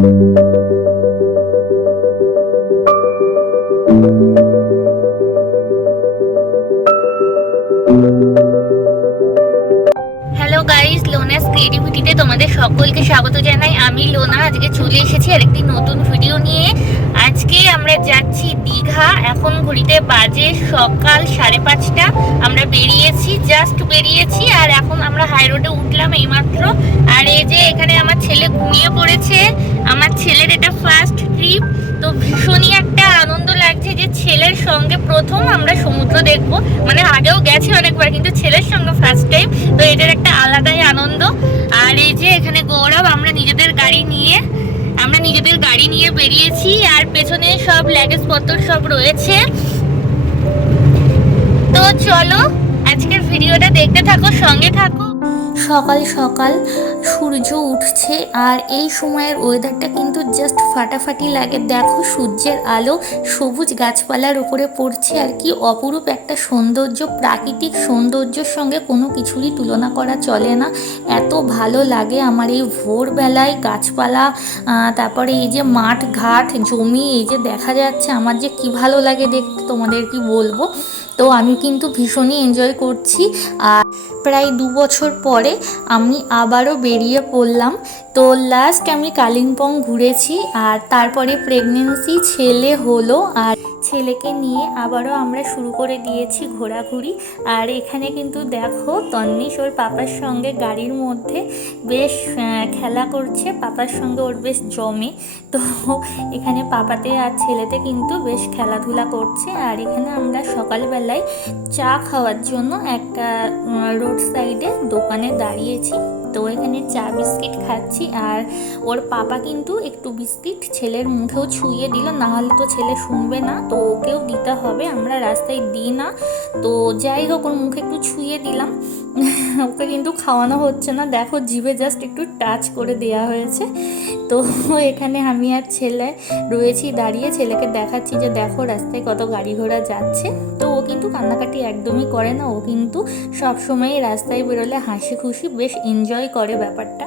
Thank you. লোনাস ক্রিয়েটিভিটিতে তোমাদের সকলকে স্বাগত জানাই। আমি লোনা, আজকে চলে এসেছি আর একটি নতুন ভিডিও নিয়ে। আজকে আমরা যাচ্ছি দীঘা, এখন ঘড়িতে বাজে সকাল সাড়ে পাঁচটা। আমরা বেরিয়েছি জাস্ট বেরিয়েছি, আর এখন আমরা হাই রোডে উঠলাম এইমাত্র। আর এই যে এখানে আমার ছেলে ঘুমিয়ে পড়েছে, আমার ছেলের এটা ফার্স্ট ট্রিপ তো ভীষণই একটা আনন্দ সঙ্গে প্রথম আমরা সমুদ্র দেখব। মানে আগেও গেছি অনেকবার, কিন্তু ছেলের সঙ্গে ফার্স্ট টাইম তো এটার একটা আলাদাই আনন্দ। আর এই যে এখানে গৌরব, আমরা নিজেদের গাড়ি নিয়ে, আমরা নিজেদের গাড়ি নিয়ে বেরিয়েছি, আর পেছনে সব লাগেজ পত্র সব রয়েছে। তো চলো, আজকের ভিডিওটা দেখতে থাকো, সঙ্গে থাকো। সকাল সকাল সূর্য উঠছে আর এই সময়ের ওয়েদারটা কিন্তু জাস্ট ফাটাফাটি লাগে। দেখো সূর্যের আলো সবুজ গাছপালার উপরে পড়ছে আর কি অপরূপ একটা সৌন্দর্য, প্রাকৃতিক সৌন্দর্যের সঙ্গে কোনো কিছুরই তুলনা করা চলে না। এত ভালো লাগে আমার এই ভোরবেলায় গাছপালা তারপরে এই যে মাঠ ঘাট জমি, এই যে দেখা যাচ্ছে আমার যে কি ভালো লাগে দেখতে, তোমাদের কি বলব? তো আমি কিন্তু ভীষণই এনজয় করছি। আর প্রায় দু বছর পরে আমি আবারও বেরিয়ে পড়লাম। তো লাস্ট আমি কালিম্পং ঘুরেছি আর তারপরে প্রেগনেন্সি ছেলে হলো আর ছেলেকে নিয়ে আবারও আমরা শুরু করে দিয়েছি ঘোরাঘুরি। আর এখানে কিন্তু দেখো তন্নিশ ওর পাপার সঙ্গে গাড়ির মধ্যে বেশ খেলা করছে। পাপার সঙ্গে ওর বেশ জমে। তো এখানে পাপাতে আর ছেলেতে কিন্তু বেশ খেলাধুলা করছে। আর এখানে আমরা সকালবেলায় চা খাওয়ার জন্য একটা রোড সাইডে দোকানে দাঁড়িয়েছি। তো এখানে চা বিস্কিট খাচ্ছি আর ওর পাপা কিন্তু একটু বিস্কিট ছেলের মুখেও ছুঁয়ে দিল, না হলে তো ছেলে শুনবে না, তো ওকেও দিতে হবে, আমরা রাস্তায় দিই না। তো যাই হোক, ওর মুখে একটু ছুঁয়ে দিলাম। ওকে কিন্তু খাওয়ানো হচ্ছে না। দেখো, জিভে জাস্ট একটু টাচ করে দেওয়া হয়েছে। তো এখানে আমি আর ছেলে রয়েছি, দাঁড়িয়ে ছেলেকে দেখাচ্ছি যে দেখো রাস্তায় কত গাড়ি ঘোড়া যাচ্ছে। তো ও কিন্তু কান্নাকাটি একদমই করে না, ও কিন্তু সবসময় রাস্তায় বেরোলে হাসি খুশি, বেশ এনজয় করে ব্যাপারটা।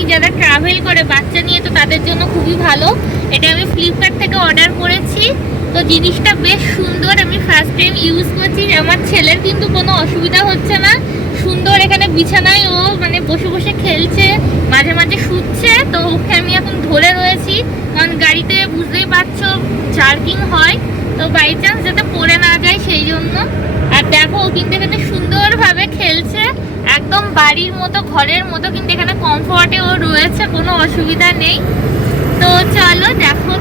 কি যারা ট্রাভেল করে, বাচ্চা নিয়ে, তো তাদের জন্য খুবই ভালো। এটা আমি ফ্লিপকার্ট থেকে অর্ডার করেছি। তো জিনিসটা বেশ সুন্দর, আমি ফার্স্ট টাইম ইউজ করছি। আমার ছেলের কিন্তু কোনো অসুবিধা হচ্ছে না। সুন্দর এখানে বিছানায় ও মানে বসে বসে খেলছে, মাঝে মাঝে শুচ্ছে। তো ওকে আমি এখন ধরে রয়েছি। কারণ গাড়িতে বুঝতেই পারছ জার্কিং হয়। তো বাই চান্স যাতে পড়ে না যায়, সেই জন্য। আর দেখো ও কিন্তু এখানে সুন্দরভাবে খেলছে। একদম বাড়ির মতো, ঘরের মতো, কিন্তু এখানে কমফর্টে ও রয়েছে, কোনো অসুবিধা নেই। তো চলো, দেখো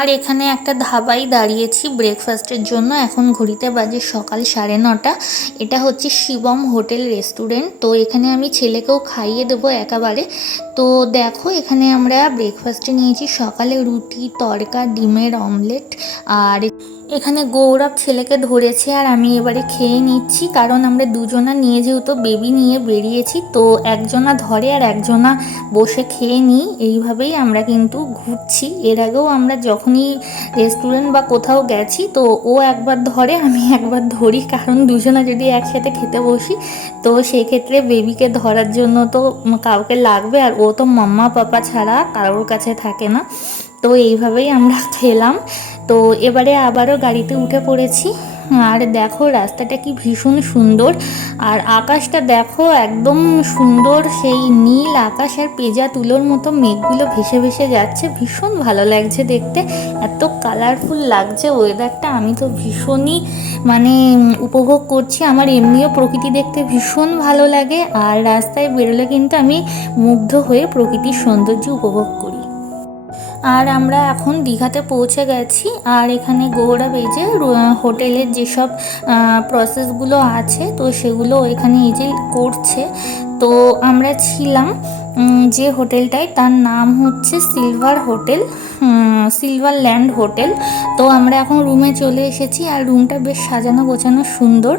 আর এখানে একটা ধাবায় দাঁড়িয়েছি ব্রেকফাস্টের জন্য। এখন ঘড়িতে বাজে সকাল সাড়ে নটা। এটা হচ্ছে শিবম হোটেল রেস্টুরেন্ট তো এখানে আমি ছেলেকেও খাইয়ে দেবো একেবারে। তো দেখো, এখানে আমরা ব্রেকফাস্টে নিয়েছি সকালে রুটি তড়কা ডিমের অমলেট আর এখানে গৌরব ছেলেকে ধরেছে আর আমি এবারে খেয়ে নিচ্ছি। কারণ আমরা দুজনা নিয়ে যেহেতু বেবি নিয়ে বেরিয়েছি, তো একজনা ধরে আর একজনা বসে খেয়ে নিই। এইভাবেই আমরা কিন্তু ঘুরছি। এর আগেও আমরা যখনই রেস্টুরেন্ট বা কোথাও গেছি, তো ও একবার ধরে, আমি একবার ধরি, কারণ দুজনা যদি একসাথে খেতে বসি, তো সেক্ষেত্রে বেবিকে ধরার জন্য তো কাউকে লাগবে, আর ও তো মাম্মা, পাপা ছাড়া কারোর কাছে থাকে না। তো এইভাবেই আমরা খেলাম। তো এবারে আবারও গাড়িতে উঠে পড়েছি। আর দেখো রাস্তাটা কি ভীষণ সুন্দর। আর আকাশটা দেখো একদম সুন্দর, সেই নীল আকাশ আর পেজা তুলোর মতো মেঘগুলো ভেসে ভেসে যাচ্ছে। ভীষণ ভালো লাগছে দেখতে। এত কালারফুল লাগছে ওয়েদারটা আমি তো ভীষণই মানে উপভোগ করছি। আমার এমনিও প্রকৃতি দেখতে ভীষণ ভালো লাগে। আর রাস্তায় বেরোলে কিন্তু আমি মুগ্ধ হয়ে প্রকৃতির সৌন্দর্য উপভোগ করি। আর আমরা এখন দীঘাতে পৌঁছে গেছি, আর এখানে গৌড়া বেজে হোটেলের যেসব প্রসেসগুলো আছে, তো সেগুলো এখানে এই যে করছে। তো আমরা ছিলাম যে হোটেলটায়, তার নাম হচ্ছে Silver Hotel Silver Land Hotel. তো আমরা এখন রুমে চলে এসেছি, আর রুমটা বেশ সাজানো গোছানো সুন্দর।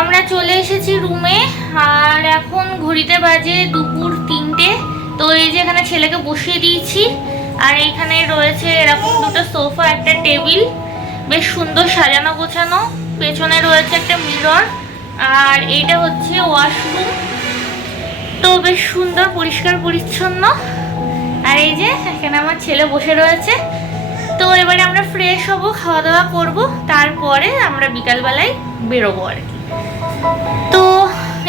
আমরা চলে এসেছি রুমে, আর এখন ঘড়িতে বাজে দুপুর তিনটে। তো এই যে এখানে ছেলেকে বসিয়ে দিয়েছি। আর এইখানে রয়েছে এরকম দুটো সোফা, একটা টেবিল, বেশ সুন্দর সাজানো গোছানো। পেছনে রয়েছে একটা মিরর, আর এইটা হচ্ছে ওয়াশরুম। তো বেশ সুন্দর, পরিষ্কার, পরিচ্ছন্ন। আর এই যে, এখানে আমার ছেলে বসে রয়েছে। তো এবারে আমরা ফ্রেশ হব খাওয়া দাওয়া করব। তারপরে আমরা বিকালবেলায় বেরোবো আর কি। তো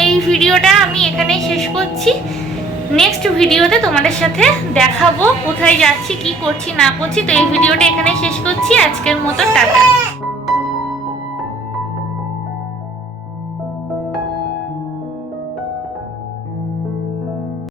এই ভিডিওটা আমি এখানেই শেষ করছি। নেক্সট ভিডিওতে তোমাদের সাথে দেখাবো কোথায় যাচ্ছি, কি করছি, না করছি। তো এই ভিডিওটা এখানে শেষ করছি। আজকের মতো টাটা।